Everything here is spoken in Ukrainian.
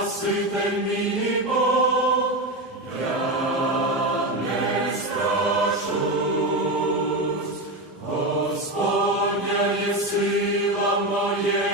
Спаситель мій Бог, я не страшусь, Господня є сила моя.